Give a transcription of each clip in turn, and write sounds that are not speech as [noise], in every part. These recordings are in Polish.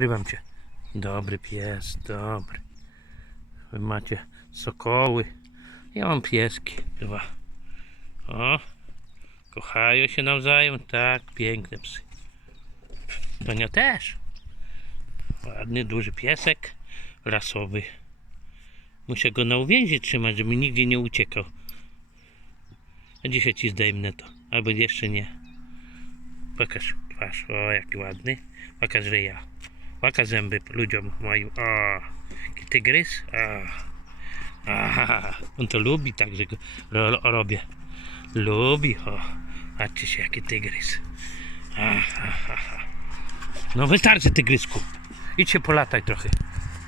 Rybam cię. Dobry pies, dobry. Wy macie sokoły. Ja mam pieski. Dwa. O. Kochają się nawzajem. Tak, piękne psy. Tonia też. Ładny, duży piesek. Rasowy. Muszę go na uwięzi trzymać, żeby nigdzie nie uciekał. A dzisiaj ci zdejmę to. Albo jeszcze nie. Pokaż twarz. O, jaki ładny. Pokaż ryja. Pokaż zęby ludziom moim. O, tygrys. Aha, on to lubi, także go ro, robię. Lubi, o. Patrzcie się, jaki tygrys. Aha, aha. No wystarczy tygrysku. Idź się polataj trochę.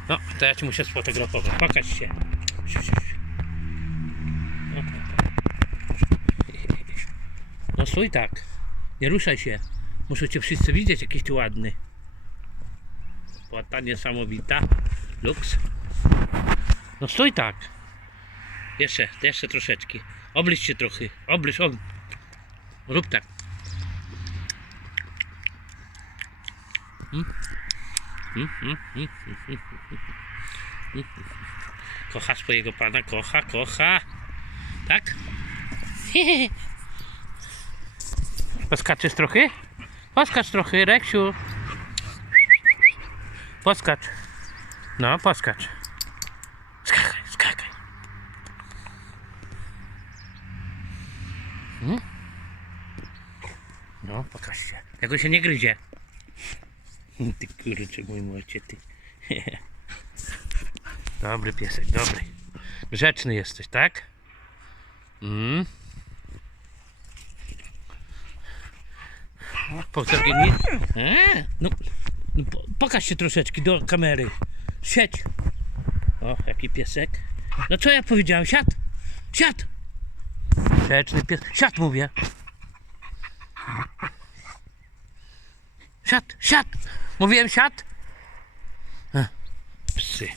No, to ja ci muszę sfotografować. Pokaż się. No stój tak. Nie ruszaj się. Muszę cię wszyscy widzieć, jakiś ty ładny. Płata niesamowita. Luks. No stój tak. Jeszcze, jeszcze troszeczkę. Oblicz się trochę. Oblicz, ob... Rób tak. Kocha swojego pana, kocha, kocha. Tak? [laughs] Poskaczesz trochę? Poskacz trochę, Reksiu. Poskacz. No, poskacz. Skakaj, skakaj. Hmm? No, pokaż się. Tego się nie gryzie. [laughs] Ty kurczę, mój młocie, ty. [laughs] Dobry piesek, dobry. Grzeczny jesteś, tak? Mm. Powtórz nie. A, [laughs] no, no, po- pokaż się troszeczkę do kamery. Siedź. O, jaki piesek. No co ja powiedziałem? Siad! Siad! Grzeczny pies. Siad mówię. Siad, siad! Mówiłem siad? A, psy.